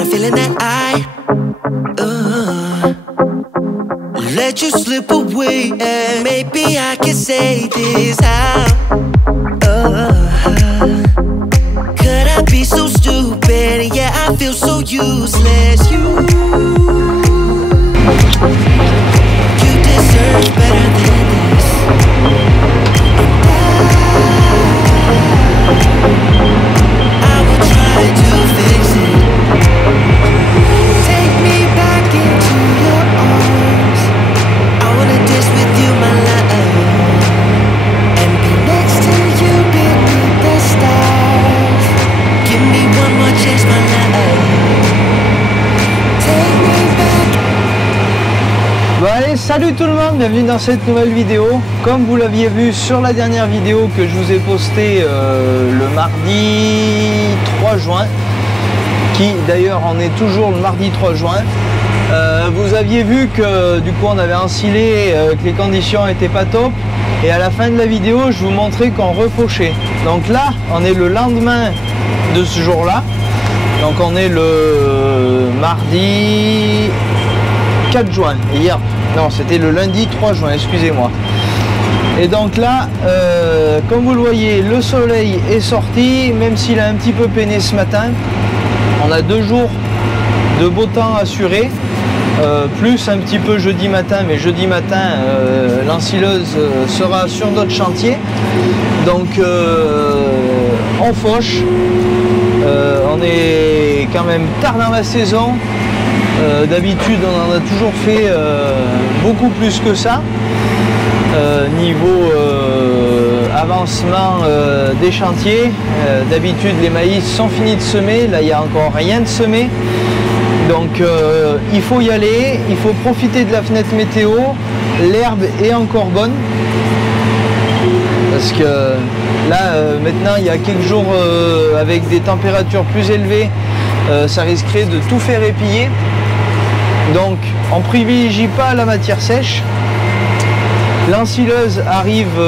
got a feeling that I let you slip away, and maybe I can say this how. Could I be so stupid? Yeah, I feel so useless. You deserve better than this. I will try to fix it. Take me back into your arms. I wanna dance with you, my love, and be next to you beneath the stars. Give me one more chance, my love. Take me back. Bon allez, salut tout le monde, bienvenue dans cette nouvelle vidéo. Comme vous l'aviez vu sur la dernière vidéo que je vous ai postée le mardi 3 juin, qui d'ailleurs en est toujours le mardi 3 juin, vous aviez vu que du coup on avait ensilé, que les conditions n'étaient pas top, et à la fin de la vidéo je vous montrais qu'on refauchait. Donc là on est le lendemain de ce jour là, donc on est le mardi 4 juin, hier, non c'était le lundi 3 juin, excusez-moi. Et donc là, comme vous le voyez, le soleil est sorti, même s'il a un petit peu peiné ce matin. On a 2 jours de beau temps assuré, plus un petit peu jeudi matin, mais jeudi matin, l'ensileuse sera sur d'autres chantiers. Donc on fauche, on est quand même tard dans la saison. D'habitude on en a toujours fait beaucoup plus que ça, niveau avancement des chantiers. D'habitude les maïs sont finis de semer, là il n'y a encore rien de semé, donc il faut y aller, il faut profiter de la fenêtre météo. L'herbe est encore bonne parce que là maintenant il y a quelques jours avec des températures plus élevées, ça risquerait de tout faire épiller. Donc on privilégie pas la matière sèche. L'ensileuse arrive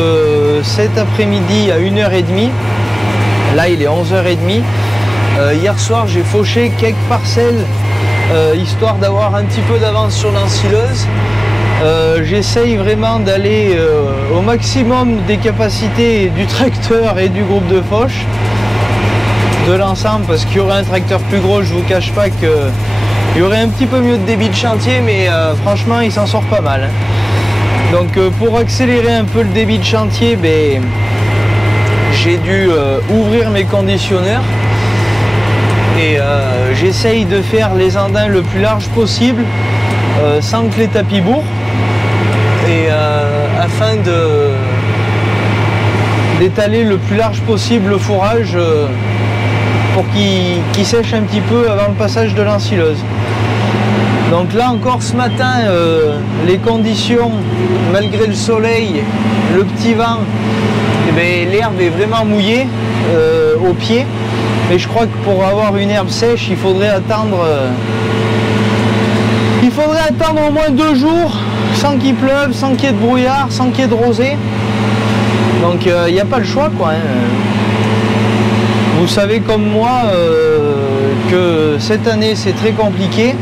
cet après-midi à 1h30. Là il est 11h30. Hier soir j'ai fauché quelques parcelles histoire d'avoir un petit peu d'avance sur l'ensileuse. J'essaye vraiment d'aller au maximum des capacités du tracteur et du groupe de fauche, de l'ensemble, parce qu'il y aurait un tracteur plus gros, je vous cache pas que il y aurait un petit peu mieux de débit de chantier, mais franchement il s'en sort pas mal. Donc pour accélérer un peu le débit de chantier, ben, j'ai dû ouvrir mes conditionneurs et j'essaye de faire les andins le plus large possible sans que les tapis bourrent, et afin d'étaler le plus large possible le fourrage pour qu'il sèche un petit peu avant le passage de l'ensileuse. Donc là encore ce matin, les conditions, malgré le soleil, le petit vent, eh bien, l'herbe est vraiment mouillée au pied. Mais je crois que pour avoir une herbe sèche, il faudrait attendre au moins 2 jours sans qu'il pleuve, sans qu'il y ait de brouillard, sans qu'il y ait de rosée. Donc il n'y a pas le choix quoi. Vous savez comme moi que cette année c'est très compliqué.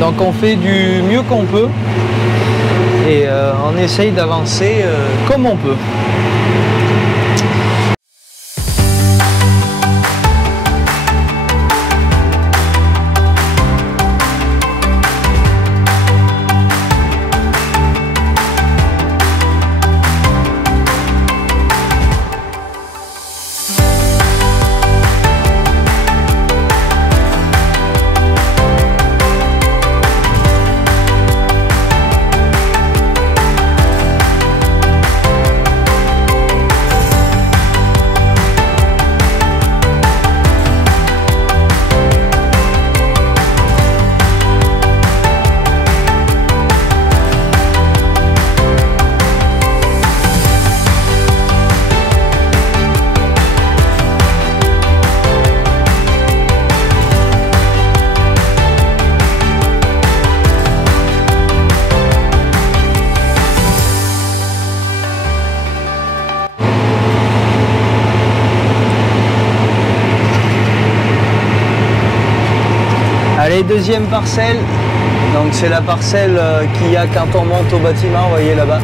Donc on fait du mieux qu'on peut et on essaye d'avancer comme on peut. Allez, deuxième parcelle. Donc c'est la parcelle qu'il y a quand on monte au bâtiment, vous voyez là-bas.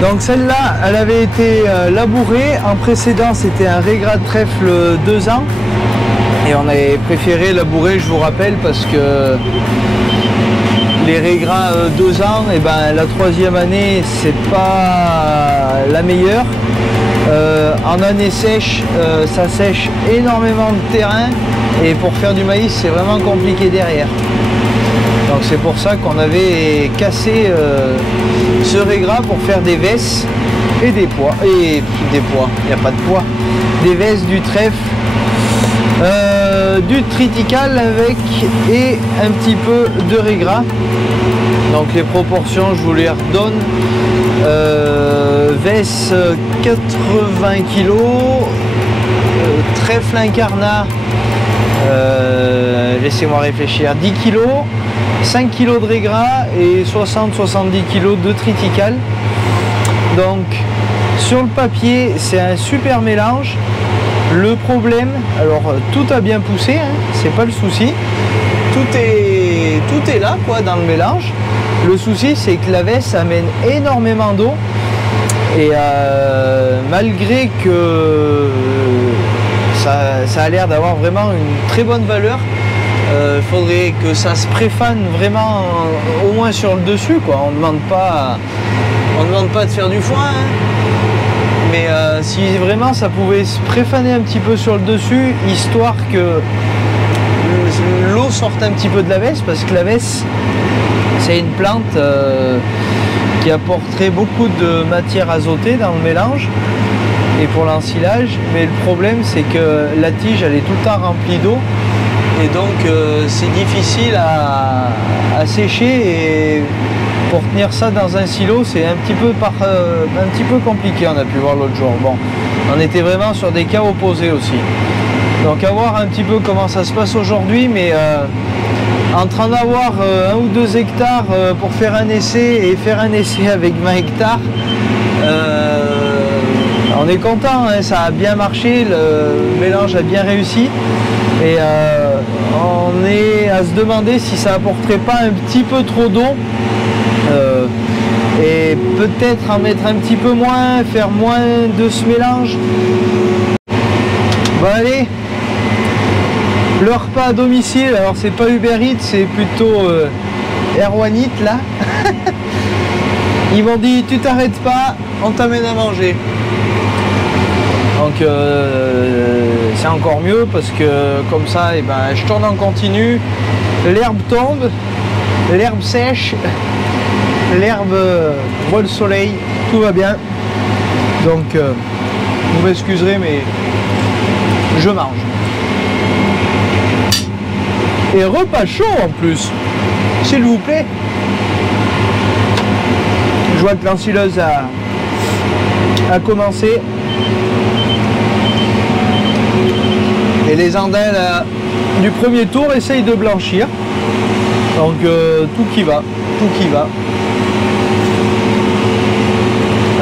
Donc celle-là, elle avait été labourée. En précédent, c'était un régras de trèfle 2 ans. Et on avait préféré labourer, je vous rappelle, parce que les régras 2 ans, et ben, la 3e année, c'est pas la meilleure. En année sèche, ça sèche énormément de terrain. Et pour faire du maïs, c'est vraiment compliqué derrière. Donc c'est pour ça qu'on avait cassé ce régras pour faire des vesses et des poids. Et des poids, il n'y a pas de poids. Des vesses, du trèfle, du triticale avec et un petit peu de régras. Donc les proportions, je vous les redonne. Vesse 80 kg, trèfle incarnat, laissez-moi réfléchir, 10 kg. 5 kg de régras et 60-70 kg de triticale. Donc sur le papier c'est un super mélange. Le problème, alors tout a bien poussé, hein, c'est pas le souci, tout est là quoi dans le mélange. Le souci c'est que la veste amène énormément d'eau et malgré que ça a l'air d'avoir vraiment une très bonne valeur, faudrait que ça se préfane vraiment au moins sur le dessus quoi. On ne demande pas de faire du foin, hein. Mais si vraiment ça pouvait se préfaner un petit peu sur le dessus, histoire que l'eau sorte un petit peu de la veste, parce que la veste c'est une plante qui apporterait beaucoup de matière azotée dans le mélange et pour l'ensilage, mais le problème c'est que la tige elle est tout le temps remplie d'eau. Et donc c'est difficile à sécher et pour tenir ça dans un silo c'est un petit peu compliqué, on a pu voir l'autre jour. Bon, on était vraiment sur des cas opposés aussi. Donc à voir un petit peu comment ça se passe aujourd'hui, mais en train d'avoir 1 ou 2 hectares pour faire un essai et faire un essai avec 20 hectares, on est content, hein, ça a bien marché, le mélange a bien réussi. Et on est à se demander si ça apporterait pas un petit peu trop d'eau et peut-être en mettre un petit peu moins, faire moins de ce mélange. Bon allez, le repas à domicile, alors c'est pas Uber Eats, c'est plutôt Erwan Eats là. Ils m'ont dit tu t'arrêtes pas, on t'amène à manger. Donc c'est encore mieux parce que comme ça et ben, je tourne en continu, l'herbe tombe, l'herbe sèche, l'herbe voit le soleil, tout va bien. Donc vous m'excuserez mais je mange. Et repas chaud en plus, s'il vous plaît. Je vois que l'ensileuse a commencé. Et les andins là, du premier tour essayent de blanchir. Donc tout qui va.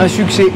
Un succès.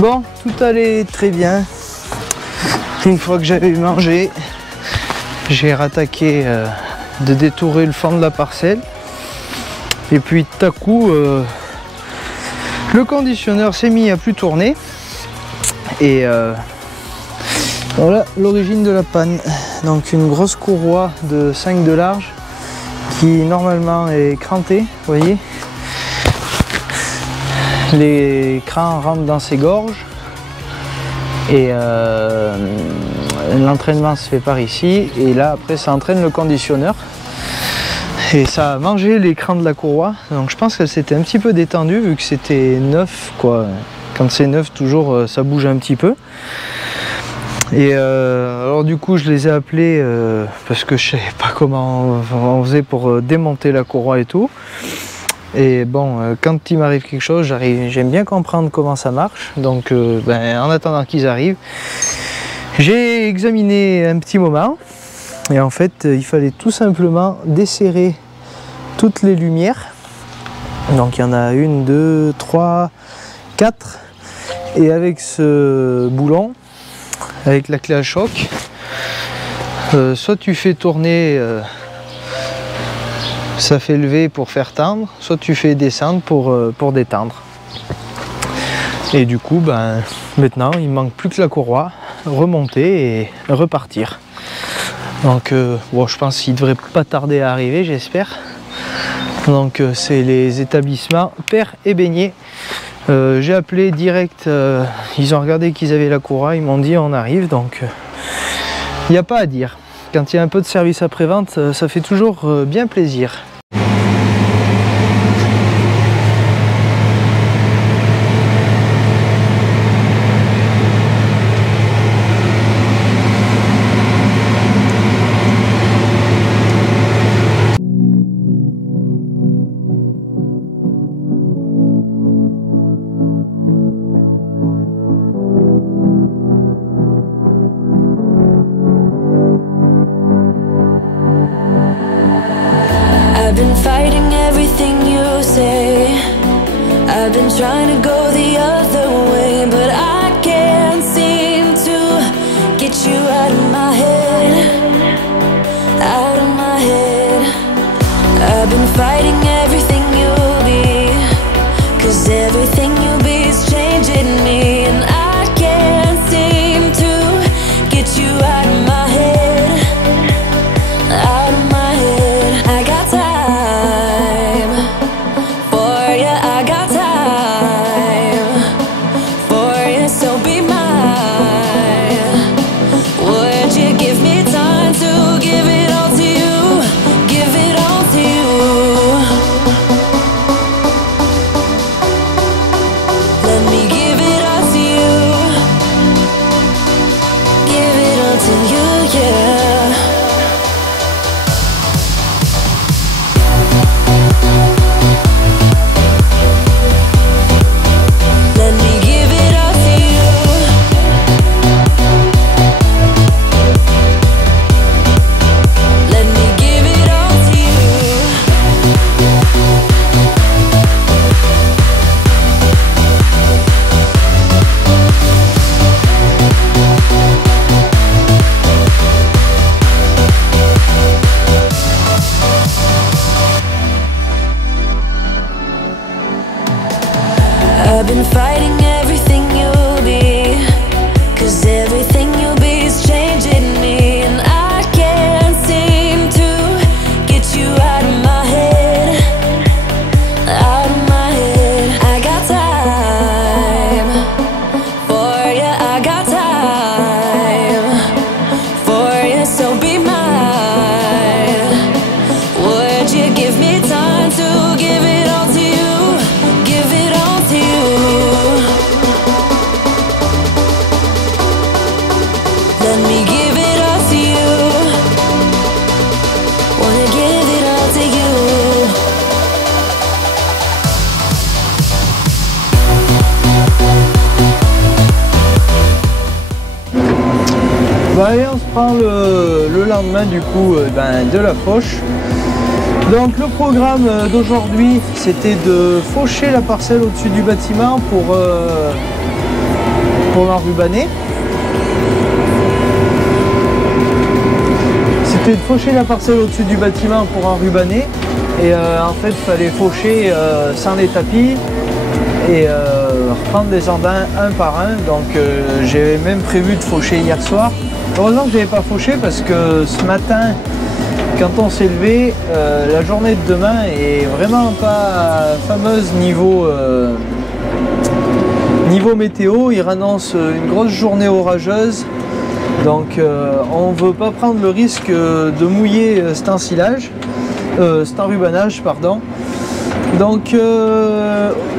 Bon, tout allait très bien. Une fois que j'avais mangé, j'ai rattaqué de détourer le fond de la parcelle. Et puis tout à coup, le conditionneur s'est mis à plus tourner. Et voilà l'origine de la panne. Donc une grosse courroie de 5 de large qui normalement est crantée, vous voyez. Les crans rentrent dans ses gorges et l'entraînement se fait par ici, et là après ça entraîne le conditionneur et ça a mangé les crans de la courroie. Donc je pense qu'elle s'était un petit peu détendue vu que c'était neuf quoi. Quand c'est neuf toujours ça bouge un petit peu. Et alors du coup je les ai appelés parce que je savais pas comment on faisait pour démonter la courroie et tout. Et bon, quand il m'arrive quelque chose, j'aime bien comprendre comment ça marche. Donc en attendant qu'ils arrivent, j'ai examiné un petit moment. Et en fait, il fallait tout simplement desserrer toutes les lumières. Donc il y en a 1, 2, 3, 4. Et avec ce boulon, avec la clé à choc, soit tu fais tourner, ça fait lever pour faire tendre, soit tu fais descendre pour détendre. Et du coup, maintenant, il ne manque plus que la courroie, remonter et repartir. Donc, bon, je pense qu'il ne devrait pas tarder à arriver, j'espère. Donc, c'est les établissements Père et Beignet. J'ai appelé direct, ils ont regardé qu'ils avaient la courroie, ils m'ont dit on arrive, donc il n'y a pas à dire. Quand il y a un peu de service après-vente, ça fait toujours bien plaisir. I've been fighting everything you say. I've been trying to go the other way, but I can't seem to get you out of my head. Out of my head. I've been fighting everything you'll be, 'cause everything you'll be is changing me, and I can't seem to get you out of my head. Out of my head. I got time for you, I got time for you, so be mine. Would you give me time to give it all to you? Give it all to you. Let me give it all to you. Give it all to you, yeah. Let me give it all to you. Let me give it all to you. I've been fighting everything you'll be, 'cause everything you'll be is changing me, and I can't seem to get you out of my head. Out of my head. I got time for you, I got time for you, so be mine. Would you give me time to give it all to you? Give it all to you. Let me give it all to you. Wanna give it all to you. Allez, on se prend le lendemain du coup de la fauche. Donc le programme d'aujourd'hui, c'était de faucher la parcelle au-dessus du bâtiment pour l'enrubanner. C'était de faucher la parcelle au-dessus du bâtiment pour enrubanner. Et en fait, il fallait faucher sans les tapis et reprendre les andins un par un. Donc j'avais même prévu de faucher hier soir. Heureusement que je n'avais pas fauché parce que ce matin, quand on s'est levé, la journée de demain est vraiment pas fameuse niveau météo. Il annonce une grosse journée orageuse. Donc on ne veut pas prendre le risque de mouiller cet ensilage. C'est un rubanage, pardon. Donc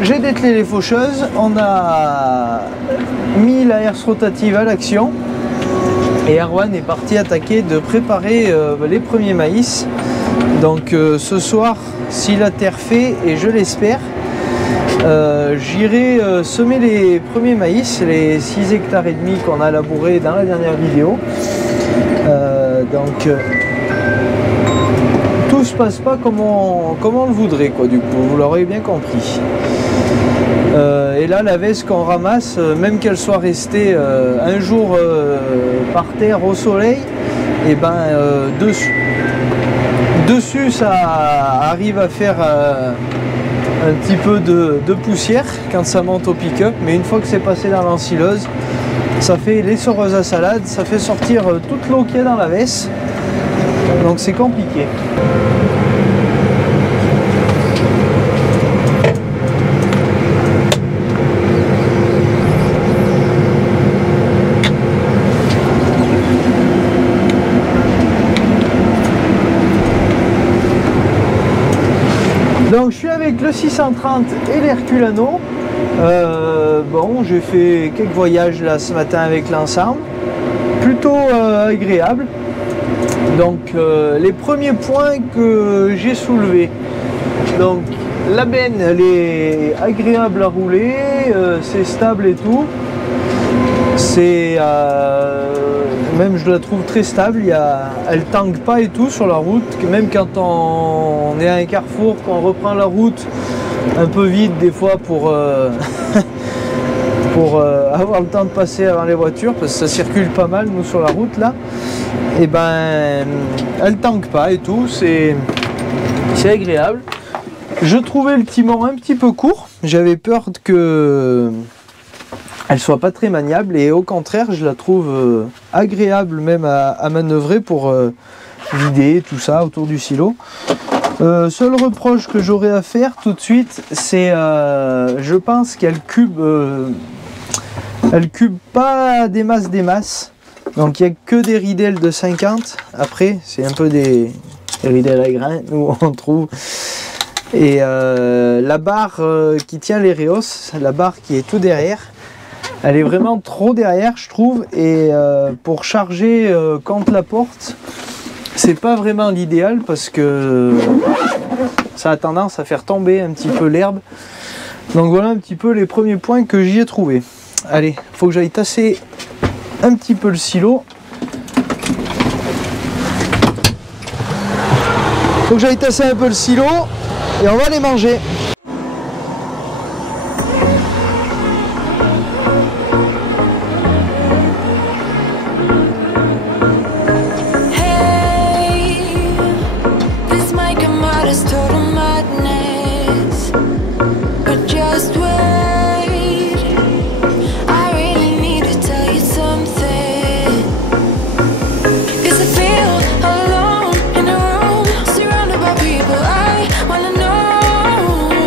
j'ai dételé les faucheuses, on a mis la herse rotative à l'action et Erwan est parti attaquer de préparer les premiers maïs. Donc ce soir, si la terre fait, et je l'espère, j'irai semer les premiers maïs, les 6 hectares et demi qu'on a labourés dans la dernière vidéo. Donc tout se passe pas comme on le voudrait, quoi, du coup, vous l'aurez bien compris. Et là, la veste qu'on ramasse, même qu'elle soit restée un jour par terre au soleil, et ben dessus ça arrive à faire un petit peu de poussière quand ça monte au pick-up, mais une fois que c'est passé dans l'ensileuse, ça fait l'essoreuse à salade, ça fait sortir toute l'eau qu'il y a dans la veste. Donc c'est compliqué. Donc je suis avec le 630 et l'Herculano. Bon, j'ai fait quelques voyages là ce matin avec l'ensemble. Plutôt agréable. Donc les premiers points que j'ai soulevés, donc la benne elle est agréable à rouler, c'est stable et tout, c'est même je la trouve très stable, elle tangue pas et tout sur la route, même quand on est à un carrefour, qu'on reprend la route un peu vide des fois pour avoir le temps de passer avant les voitures, parce que ça circule pas mal nous sur la route là, et ben elle tangue pas et tout, c'est agréable. Je trouvais le timon un petit peu court, j'avais peur que elle soit pas très maniable, et au contraire je la trouve agréable même à manœuvrer pour vider tout ça autour du silo. Seul reproche que j'aurais à faire tout de suite, c'est je pense qu'elle cube pas des masses. Donc il n'y a que des ridelles de 50. Après c'est un peu des ridelles à grains, nous on trouve. Et la barre qui tient les Reos, la barre qui est tout derrière, elle est vraiment trop derrière je trouve. Et pour charger contre la porte, c'est pas vraiment l'idéal parce que ça a tendance à faire tomber un petit peu l'herbe. Donc voilà un petit peu les premiers points que j'y ai trouvé. Allez, faut que j'aille tasser un petit peu le silo. Faut que j'aille tasser un peu le silo et on va les manger. Alone in a room, surrounded by people I wanna know.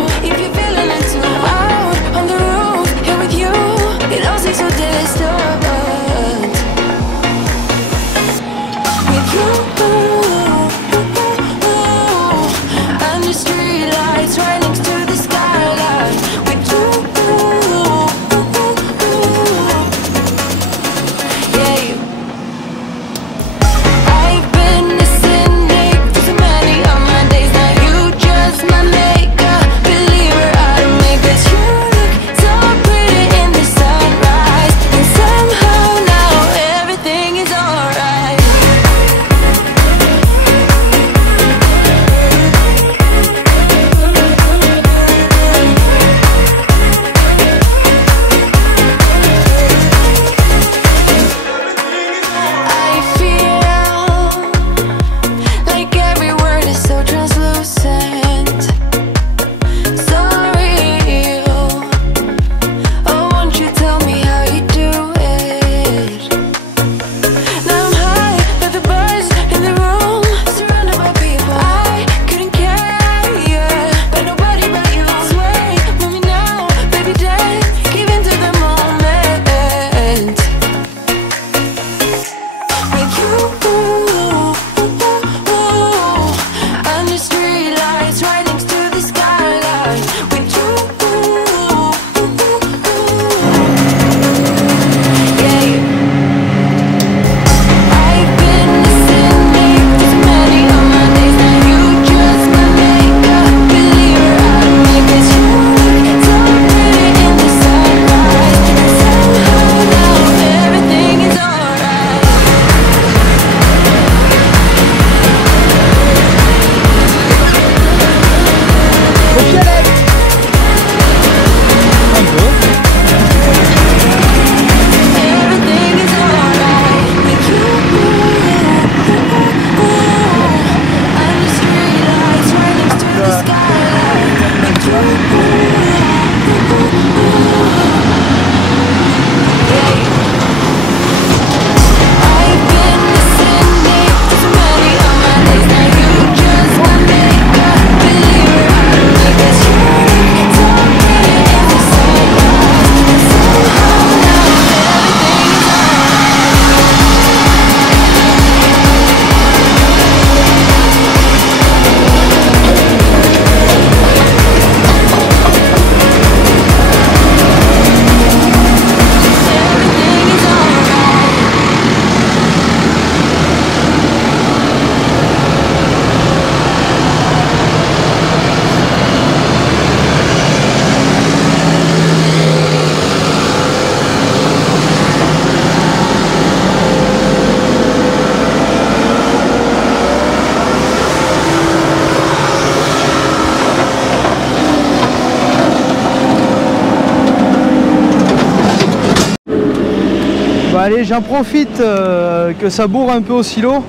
Bon allez, j'en profite que ça bourre un peu au silo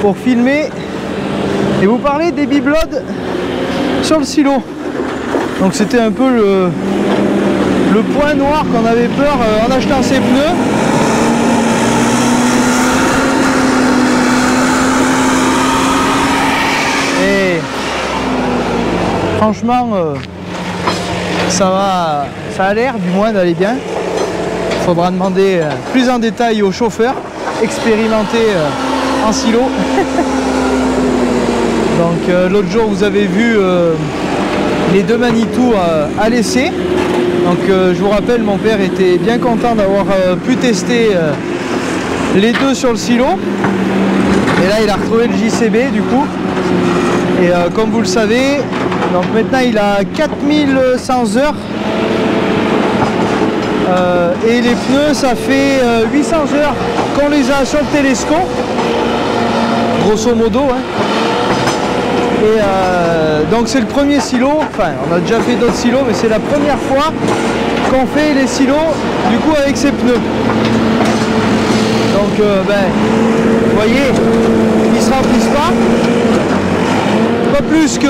pour filmer et vous parler des biblodes sur le silo. Donc c'était un peu le point noir qu'on avait peur en achetant ces pneus. Et franchement ça a l'air du moins d'aller bien. Il faudra demander plus en détail au chauffeur expérimenté en silo. Donc l'autre jour vous avez vu les deux Manitou à l'essai. Donc je vous rappelle, mon père était bien content d'avoir pu tester les deux sur le silo. Et là il a retrouvé le JCB du coup. Et comme vous le savez, donc maintenant il a 4100 heures. Et les pneus ça fait 800 heures qu'on les a sur le Telesco. Grosso modo. Hein. Et donc c'est le premier silo, enfin on a déjà fait d'autres silos, mais c'est la première fois qu'on fait les silos du coup avec ces pneus. Donc vous voyez, ils se remplissent pas plus que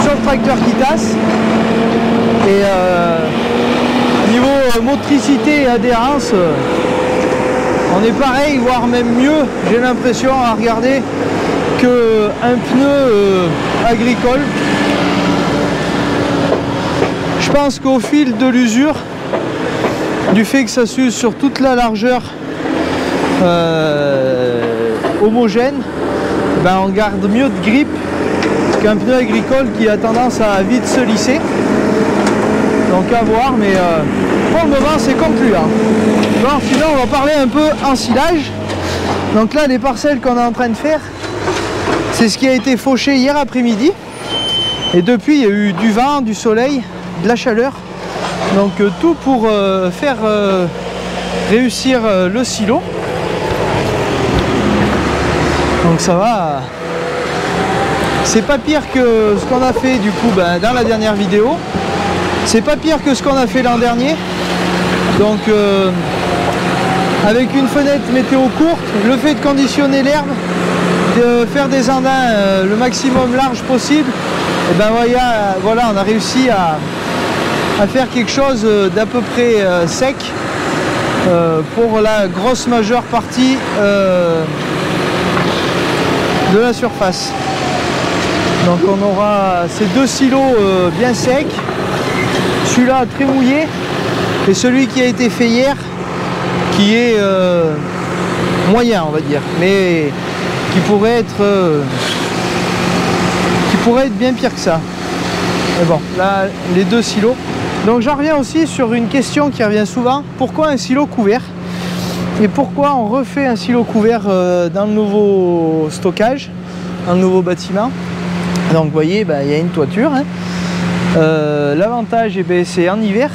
sur le tracteur qui tasse. Et niveau motricité et adhérence, on est pareil, voire même mieux, j'ai l'impression à regarder qu'un pneu agricole. Je pense qu'au fil de l'usure, du fait que ça s'use sur toute la largeur homogène, on garde mieux de grippe qu'un pneu agricole qui a tendance à vite se lisser. Donc à voir, mais pour le moment c'est concluant. Bon, sinon on va parler un peu ensilage. Donc là les parcelles qu'on est en train de faire, c'est ce qui a été fauché hier après-midi. Et depuis, il y a eu du vent, du soleil, de la chaleur. Donc tout pour faire réussir le silo. Donc ça va. C'est pas pire que ce qu'on a fait du coup dans la dernière vidéo. C'est pas pire que ce qu'on a fait l'an dernier. Donc avec une fenêtre météo courte, le fait de conditionner l'herbe, de faire des andins le maximum large possible, et voilà, on a réussi à faire quelque chose d'à peu près sec pour la grosse majeure partie de la surface. Donc on aura ces deux silos bien secs, celui-là très mouillé et celui qui a été fait hier qui est moyen, on va dire, mais qui pourrait être bien pire que ça. Mais bon, là les deux silos. Donc j'en reviens aussi sur une question qui revient souvent: pourquoi un silo couvert et pourquoi on refait un silo couvert dans le nouveau stockage, dans le nouveau bâtiment. Donc vous voyez, il y a une toiture, hein. L'avantage c'est en hiver,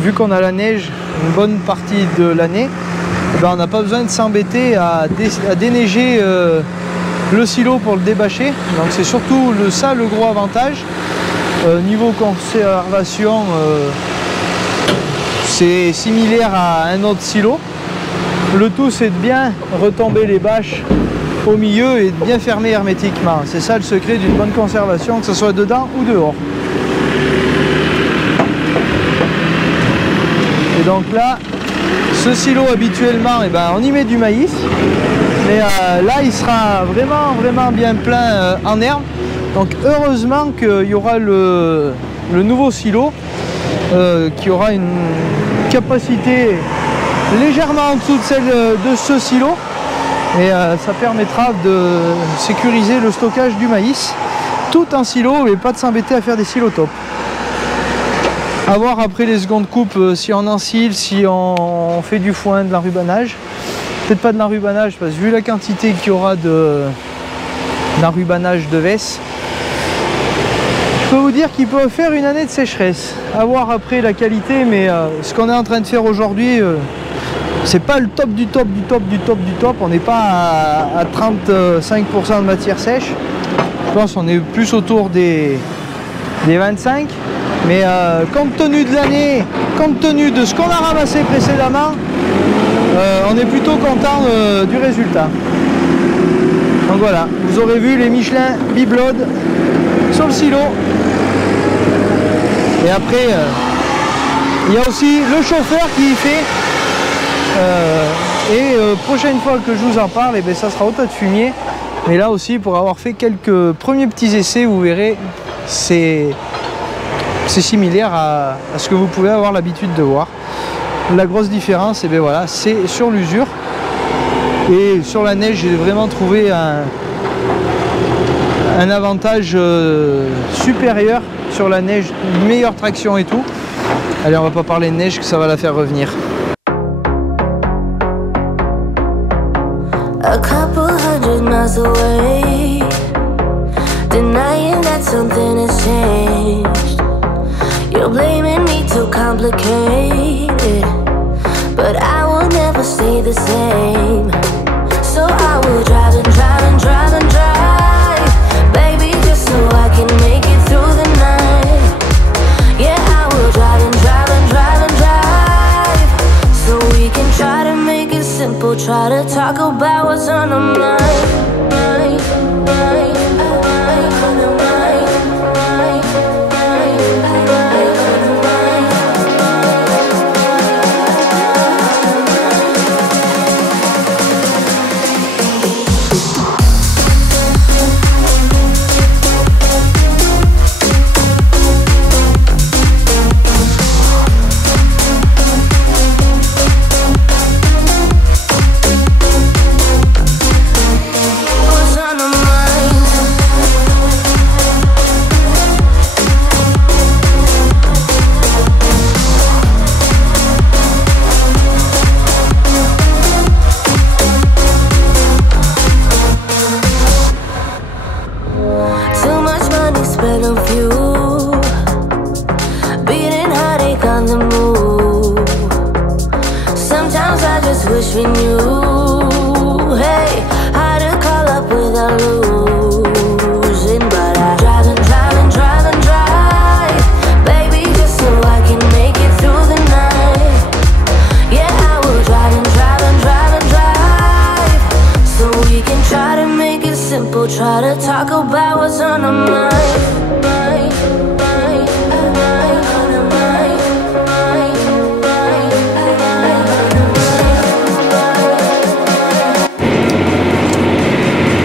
vu qu'on a la neige une bonne partie de l'année, on n'a pas besoin de s'embêter à déneiger le silo pour le débâcher. Donc c'est surtout ça le gros avantage. Niveau conservation, c'est similaire à un autre silo. Le tout c'est de bien retomber les bâches au milieu et de bien fermer hermétiquement. C'est ça le secret d'une bonne conservation, que ce soit dedans ou dehors. Et donc là, ce silo habituellement, on y met du maïs, mais là il sera vraiment bien plein en herbe. Donc heureusement qu'il y aura le nouveau silo qui aura une capacité légèrement en dessous de celle de ce silo, et ça permettra de sécuriser le stockage du maïs tout en silo et pas de s'embêter à faire des silos top. A voir après les secondes coupes si on ensile, si on fait du foin, de l'enrubanage. Peut-être pas de l'enrubanage parce que vu la quantité qu'il y aura d'enrubanage de vesse, je peux vous dire qu'il peut faire une année de sécheresse. A voir après la qualité, mais ce qu'on est en train de faire aujourd'hui, c'est pas le top du top du top du top du top. On n'est pas à 35% de matière sèche. Je pense qu'on est plus autour des 25. Mais compte tenu de l'année, compte tenu de ce qu'on a ramassé précédemment, on est plutôt content du résultat. Donc voilà, vous aurez vu les Michelin Bibload sur le silo. Et après, il y a aussi le chauffeur qui y fait. Prochaine fois que je vous en parle, et bien, ça sera au tas de fumier. Mais là aussi, pour avoir fait quelques premiers petits essais, vous verrez, c'est similaire à ce que vous pouvez avoir l'habitude de voir. La grosse différence, et bien voilà, c'est sur l'usure. Et sur la neige, j'ai vraiment trouvé un avantage supérieur sur la neige, une meilleure traction et tout. Allez, on va pas parler de neige, que ça va la faire revenir. A couple 100 miles away, denying that something has changed. You're blaming me too complicated, but I will never stay the same. So I will drive and drive and drive and drive, baby, just so I can make it through the night. Yeah, I will drive and drive and drive and drive, so we can try to make it simple, try to talk about what's on our mind. Spend on fuel, beating heartache on the move. Sometimes I just wish we knew, hey, how to call up without losing. But I drive and drive and drive and drive, baby, just so I can make it through the night. Yeah, I will drive and drive and drive and drive, so we can try to make it simple, try to talk about what's on our mind.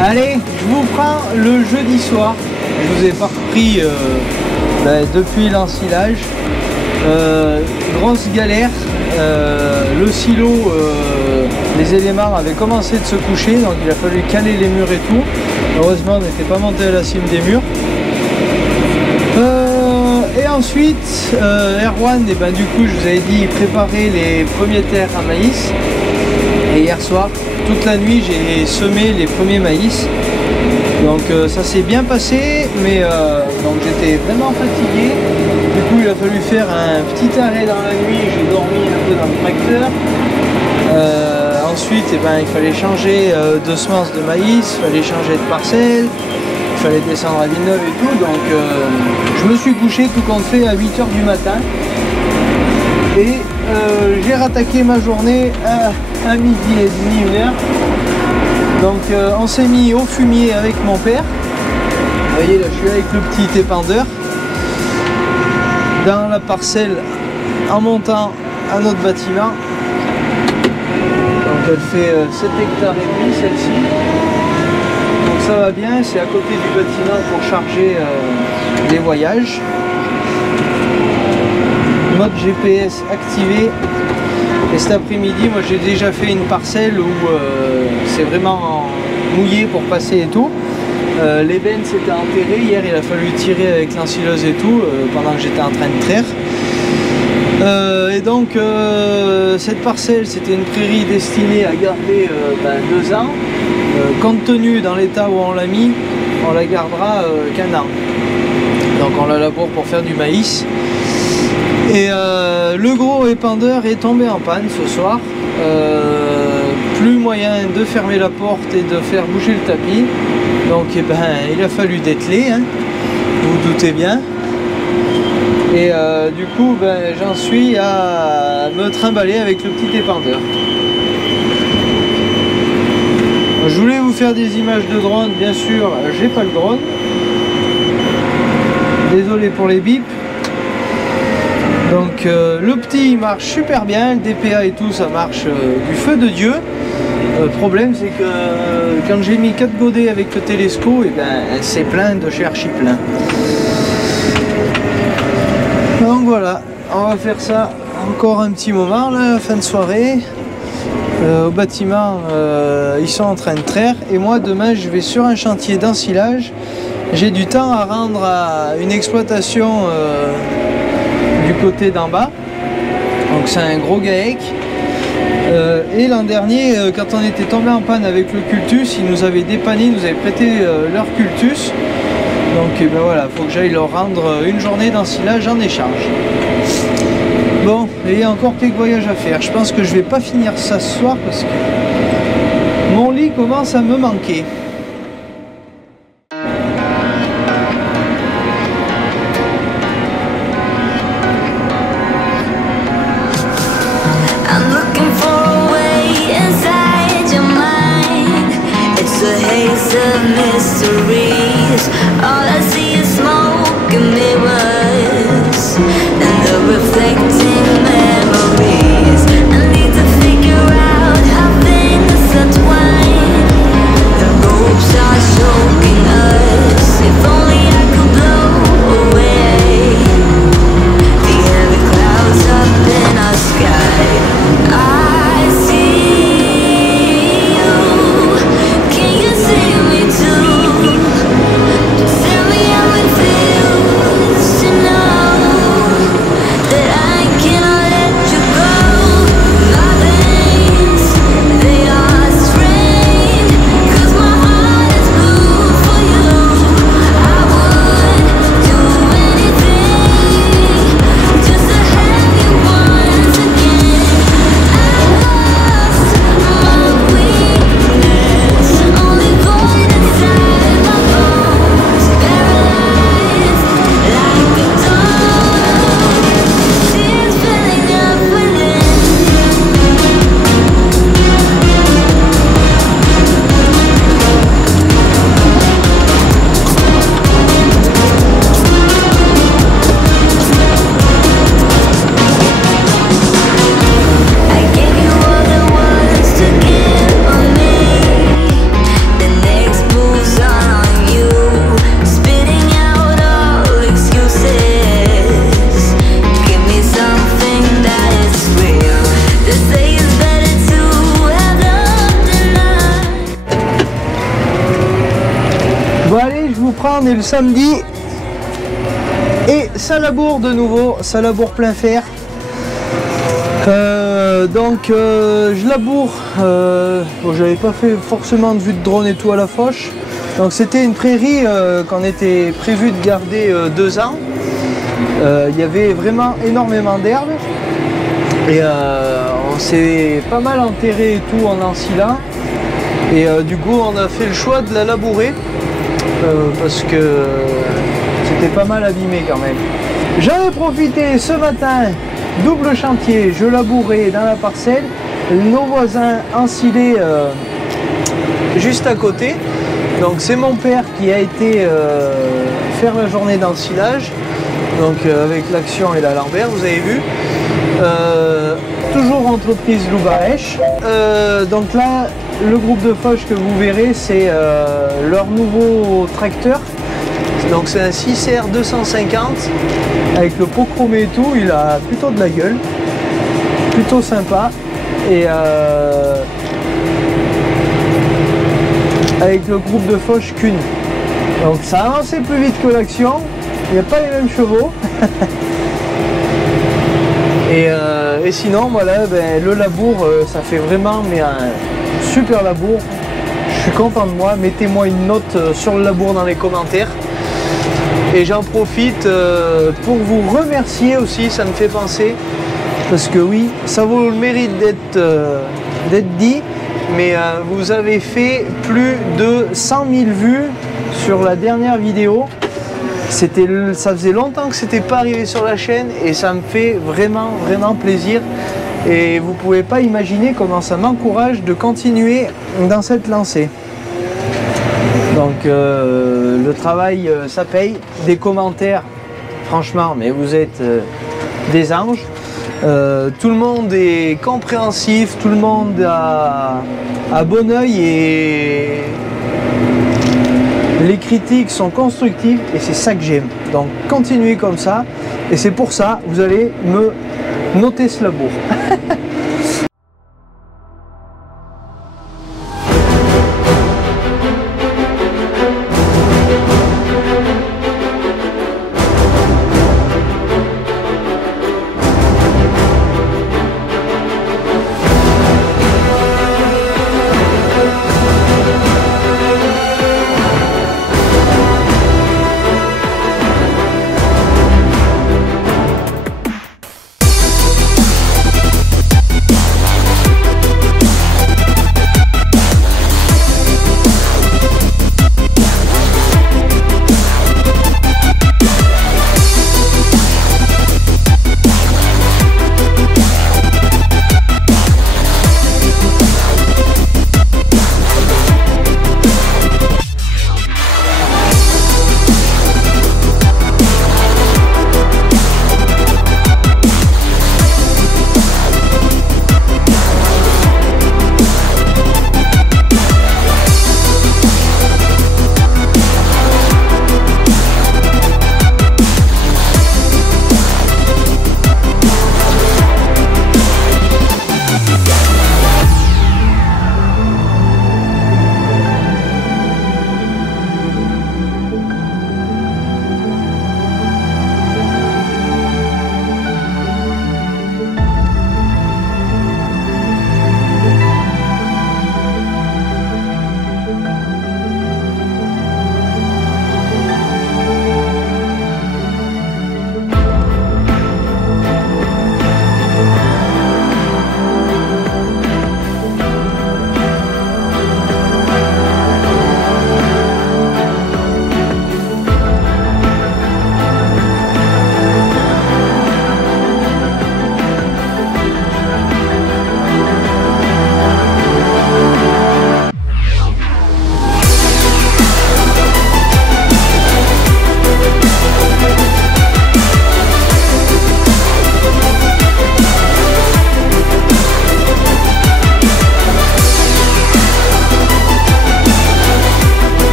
Allez, je vous prends le jeudi soir. Je vous ai pas repris depuis l'ensilage. Grosse galère. Le silo, les éléments avaient commencé de se coucher, donc il a fallu caler les murs et tout. Heureusement, on n'était pas monté à la cime des murs. Et ensuite, Erwan, et ben, du coup, je vous avais dit, préparer les premiers terres à maïs. Et hier soir, toute la nuit, j'ai semé les premiers maïs. Donc ça s'est bien passé, mais donc j'étais vraiment fatigué. Du coup, il a fallu faire un petit arrêt dans la nuit. J'ai dormi un peu dans le tracteur. Ensuite, eh ben, il fallait changer de semences de maïs, il fallait changer de parcelle, il fallait descendre à Villeneuve et tout. Donc je me suis couché tout compte fait à 8 h du matin. Et j'ai rattaqué ma journée à midi et demi, 1 h. Donc on s'est mis au fumier avec mon père. Vous voyez là, je suis avec le petit épandeur dans la parcelle en montant à notre bâtiment. Donc elle fait 7 hectares et demi celle-ci. Donc ça va bien, c'est à côté du bâtiment pour charger les voyages. Mode GPS activé. Et cet après-midi, moi j'ai déjà fait une parcelle où c'est vraiment mouillé pour passer et tout. Les bennes s'étaient enterrées. Hier il a fallu tirer avec l'ensileuse et tout pendant que j'étais en train de traire. Et donc cette parcelle, c'était une prairie destinée à garder 2 ans. Compte tenu dans l'état où on l'a mis, on la gardera qu'1 an. Donc on la laboure pour faire du maïs. Et le gros épandeur est tombé en panne ce soir. Plus moyen de fermer la porte et de faire bouger le tapis. Donc eh ben, il a fallu dételer, hein, vous vous doutez bien. Et du coup, ben, j'en suis à me trimballer avec le petit épandeur. Je voulais vous faire des images de drone, bien sûr, j'ai pas le drone. Désolé pour les bips. Donc le petit il marche super bien, le DPA et tout ça marche du feu de Dieu. Le problème c'est que quand j'ai mis 4 godets avec le télescope, et ben c'est plein de chez archi plein. Donc voilà, on va faire ça encore un petit moment là, fin de soirée. Au bâtiment ils sont en train de traire et moi demain je vais sur un chantier d'ensilage. J'ai du temps à rendre à une exploitation du côté d'en bas, donc c'est un gros GAEC. Et l'an dernier quand on était tombé en panne avec le cultus, ils nous avaient dépanné, ils nous avaient prêté leur cultus. Donc ben voilà, il faut que j'aille leur rendre une journée d'ensilage en échange. Bon, et il y a encore quelques voyages à faire. Je pense que je vais pas finir ça ce soir parce que mon lit commence à me manquer. I'm looking for a way inside your mind. It's a haze of mysteries. All I see is smoke and mirrors, and the reflecting memories. I need to figure out how things intertwine. The ropes are choking us. If only I could blow away the heavy clouds up in our sky. I see you. Can you see me too? Just tell me how it feels to know that I cannot let you go. My veins, they are strained, 'cause my heart is blue for you. I would do anything just to have you once again. I lost my weakness, only void inside my bones, paralyzed like a dog. Tears filling up within. I gave you all there was to give on me. The next move's on you, spitting out all excuses. Give me something that is real. They say it's better to have love than not. Bon allez, je vous prends, on est le samedi. Et ça laboure de nouveau, ça laboure plein fer. Je laboure, bon, j'avais pas fait forcément de vue de drone et tout à la Foch. Donc c'était une prairie qu'on était prévu de garder 2 ans. Il y avait vraiment énormément d'herbes. Et on s'est pas mal enterré et tout en ensilant. Et du coup on a fait le choix de la labourer. Parce que c'était pas mal abîmé quand même. J'en ai profité ce matin, double chantier, je labourais dans la parcelle, nos voisins ensilaient juste à côté. Donc c'est mon père qui a été faire la journée d'ensilage, donc avec l'Action et la Lambert, vous avez vu. Toujours entreprise Loubarèche. Donc là, le groupe de Foch que vous verrez, c'est leur nouveau tracteur. Donc c'est un 6R 250 avec le pot chromé et tout, il a plutôt de la gueule, plutôt sympa. Et avec le groupe de Foch Kuhn. Donc ça a avancé plus vite que l'Action, il n'y a pas les mêmes chevaux. Et sinon voilà, ben, le labour ça fait vraiment mais un super labour. Je suis content de moi, mettez-moi une note sur le labour dans les commentaires. Et j'en profite pour vous remercier aussi, ça me fait penser. Parce que oui, ça vaut le mérite d'être dit. Mais vous avez fait plus de 100 000 vues sur la dernière vidéo. Ça faisait longtemps que c'était pas arrivé sur la chaîne et ça me fait vraiment plaisir. et vous pouvez pas imaginer comment ça m'encourage de continuer dans cette lancée. Donc le travail ça paye, des commentaires franchement mais vous êtes des anges, tout le monde est compréhensif, tout le monde a bon œil et les critiques sont constructives et c'est ça que j'aime. Donc continuez comme ça et c'est pour ça vous allez me noter ce labour.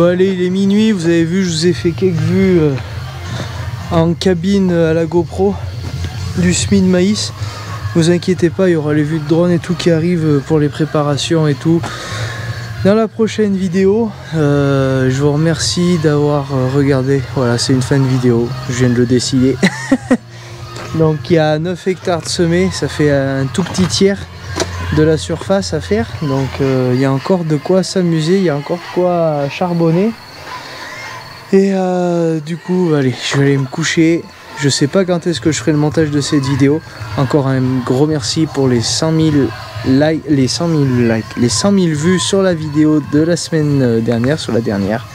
Bon allez, il est minuit, vous avez vu, je vous ai fait quelques vues en cabine à la GoPro du semis de maïs. Vous inquiétez pas, il y aura les vues de drone et tout qui arrivent pour les préparations et tout dans la prochaine vidéo. Je vous remercie d'avoir regardé. Voilà, c'est une fin de vidéo, je viens de le décider. Donc il y a 9 hectares de semés, ça fait un tout petit tiers de la surface à faire. Donc il y a encore de quoi s'amuser, il y a encore de quoi charbonner. Et du coup, allez, je vais aller me coucher. Je sais pas quand est-ce que je ferai le montage de cette vidéo. Encore un gros merci pour les 100 000 likes, les 100 000 vues sur la vidéo de la semaine dernière, sur la dernière.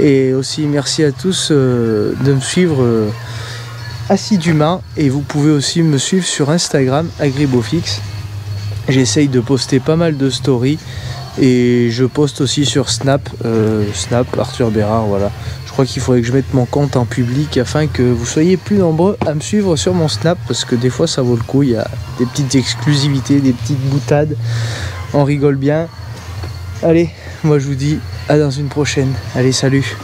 Et aussi merci à tous de me suivre assidûment. Et vous pouvez aussi me suivre sur Instagram, Agribofix. J'essaye de poster pas mal de stories. Et je poste aussi sur Snap, Arthur Bérard, voilà. Je crois qu'il faudrait que je mette mon compte en public afin que vous soyez plus nombreux à me suivre sur mon Snap, parce que des fois ça vaut le coup, il y a des petites exclusivités, des petites boutades, on rigole bien. Allez, moi je vous dis à dans une prochaine. Allez, salut.